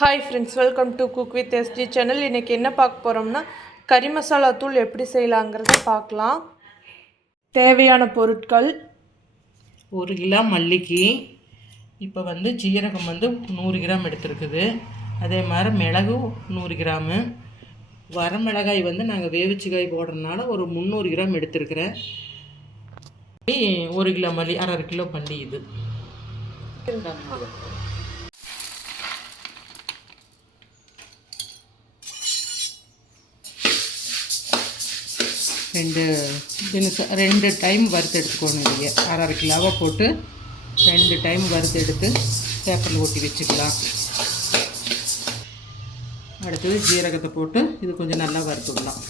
Hi friends, welcome to cook with ST channel. இன்றைக்கி என்ன பார்க்க போகிறோம்னா கறி மசாலா தூள் எப்படி செய்யலாங்கிறத பார்க்கலாம். தேவையான பொருட்கள்: 1 கிலோ மல்லிக்கு, இப்போ ஜீரகம் 100 கிராம் எடுத்துருக்குது. அதே மாதிரி மிளகு 100 கிராமு, வரமிளகாய் நாங்கள் வேவிச்சுக்காய் போடுறதுனால ஒரு 300 கிராம் எடுத்துருக்குறேன். 1 கிலோ மல்லி, 1/2 கிலோ மல்லி. இது 2 டைம் வறுத்து எடுத்துக்கணும். இங்கே 1/2 கிலோவாக போட்டு 2 டைம் வறுத்து எடுத்து பேப்பரில் ஒட்டி வச்சுக்கலாம். அடுத்தது ஜீரகத்தை போட்டு இது கொஞ்சம் நல்லா வறுத்துடலாம்.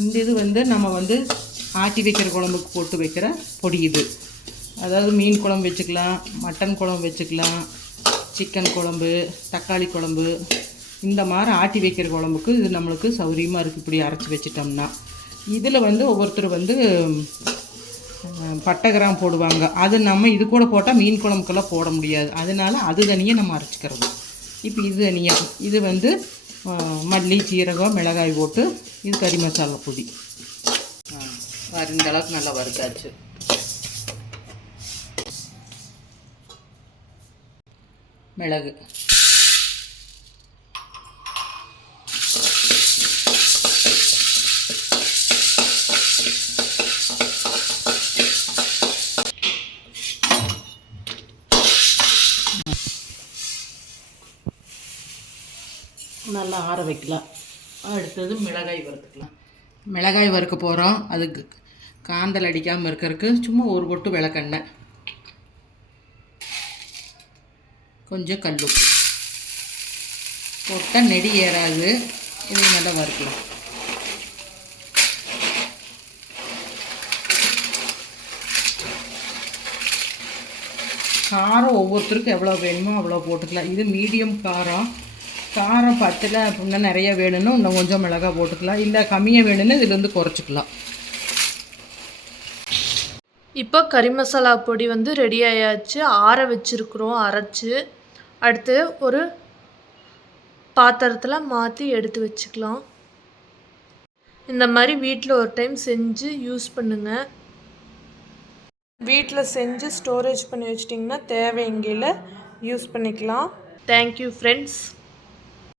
இந்த இது நம்ம ஆட்டி வைக்கிற குழம்புக்கு போட்டு வைக்கிற பொடி. இது அதாவது மீன் குழம்பு வச்சுக்கலாம், மட்டன் குழம்பு வச்சுக்கலாம், சிக்கன் குழம்பு, தக்காளி குழம்பு, இந்த மாதிரி ஆட்டி வைக்கிற குழம்புக்கு இது நம்மளுக்கு சௌரியமாக இருக்குது. இப்படி அரைச்சி வச்சிட்டோம்னா இதில் ஒவ்வொருத்தர் பட்டை கிராம் போடுவாங்க. அது நம்ம இது கூட போட்டால் மீன் குழம்புக்கெல்லாம் போட முடியாது. அதனால் அது தனியாக நம்ம அரைச்சிக்கிறது. இப்போ இது தனியாக இது மல்லி, சீரகம், மிளகாய் போட்டு இது கறி மசாலா பொடி. இந்த அளவுக்கு நல்லா வறுத்தாச்சு. மிளகு, நல்லா ஆற வைக்கலாம். அடுத்தது மிளகாய் வறுத்துக்கலாம். மிளகாய் வறுக்க போகிறோம். அதுக்கு காந்தல் அடிக்காமல் இருக்கிறதுக்கு சும்மா ஒரு பொட்டு விளக்கெண்ணெய், கொஞ்சம் கல்லுப்பு போட்டால் நெடி ஏறாது. இதையும் நல்லா வறுக்கலாம். காரம் ஒவ்வொருத்தருக்கும் எவ்வளோ வேணுமோ அவ்வளோ போட்டுக்கலாம். இது மீடியம் காரம். காரம் பத்தில் அப்படின்னா நிறைய வேணும்னா இன்னும் கொஞ்சம் மிளகாய் போட்டுக்கலாம். இல்லை கம்மியாக வேணும்னா இதில் குறைச்சிக்கலாம். இப்போ கறி மசாலா பொடி ரெடி ஆயாச்சு. ஆற வச்சுருக்குறோம் அரைச்சி. அடுத்து ஒரு பாத்திரத்தில் மாற்றி எடுத்து வச்சுக்கலாம். இந்த மாதிரி வீட்டில் ஒரு டைம் செஞ்சு யூஸ் பண்ணுங்கள். வீட்டில் செஞ்சு ஸ்டோரேஜ் பண்ணி வச்சிட்டிங்கன்னா தேவைங்கேல யூஸ் பண்ணிக்கலாம். Thank you friends.